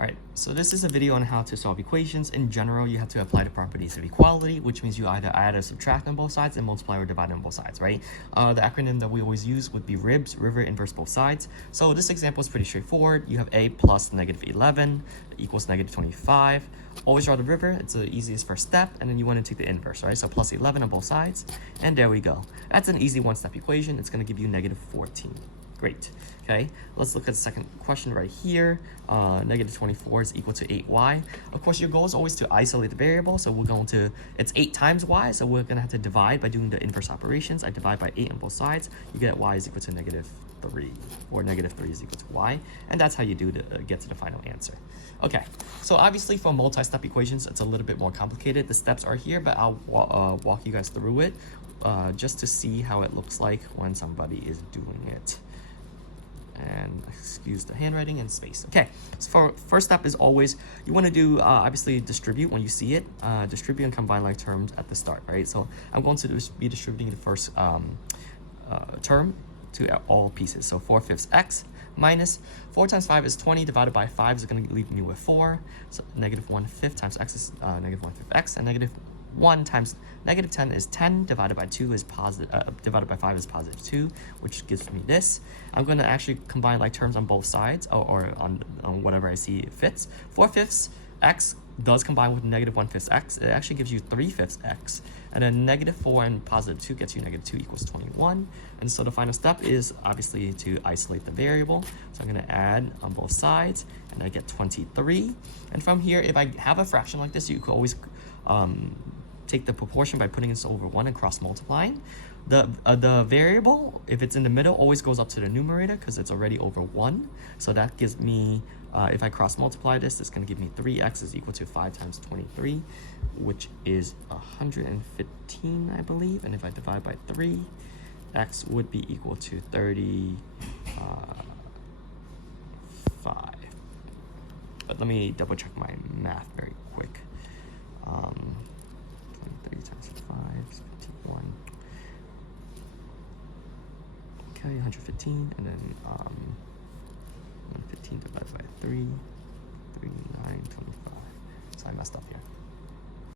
Alright, so this is a video on how to solve equations. In general, you have to apply the properties of equality, which means you either add or subtract on both sides and multiply or divide on both sides, right? The acronym that we always use would be RIBS, river inverse both sides. So this example is pretty straightforward. You have a plus negative 11 equals negative 25. Always draw the river, it's the easiest first step, and then you want to take the inverse, right? So plus 11 on both sides, and there we go. That's an easy one-step equation. It's going to give you negative 14. Great. Okay, let's look at the second question right here. Negative 24 is equal to 8y. Of course, your goal is always to isolate the variable, so we're going to, it's 8 times y, so we're going to have to divide by doing the inverse operations. I divide by 8 on both sides. You get y is equal to negative 3, or negative 3 is equal to y, and that's how you do get to the final answer. Okay, so obviously for multi-step equations, it's a little bit more complicated. The steps are here, but I'll walk you guys through it just to see how it looks like when somebody is doing it. And excuse the handwriting and space. Okay, so for first step is always, you want to do, obviously distribute when you see it, distribute and combine like terms at the start, right? So I'm going to be distributing the first term to all pieces. So 4/5 x minus 4 times 5 is 20 divided by 5 is going to leave me with 4. So negative 1/5 times x is negative 1/5 x, and negative 1 times negative 10 is 10 divided by 2 is positive, divided by 5 is positive 2, which gives me this. I'm going to actually combine like terms on both sides, or on whatever I see fits. 4/5 x does combine with negative 1/5 x. It actually gives you 3/5 x. And then negative 4 and positive 2 gets you negative 2 equals 21. And so the final step is obviously to isolate the variable. So I'm going to add on both sides, and I get 23. And from here, if I have a fraction like this, you could always take the proportion by putting this over 1 and cross multiplying. The variable, if it's in the middle, always goes up to the numerator because it's already over 1. So that gives me, if I cross multiply this, it's going to give me 3x is equal to 5 times 23, which is 115, I believe. And if I divide by 3, x would be equal to 35. But let me double check my math very quick. 23 times 5 is 51. Okay, 115, and then 115 divided by 3, 39, 25. So I messed up here.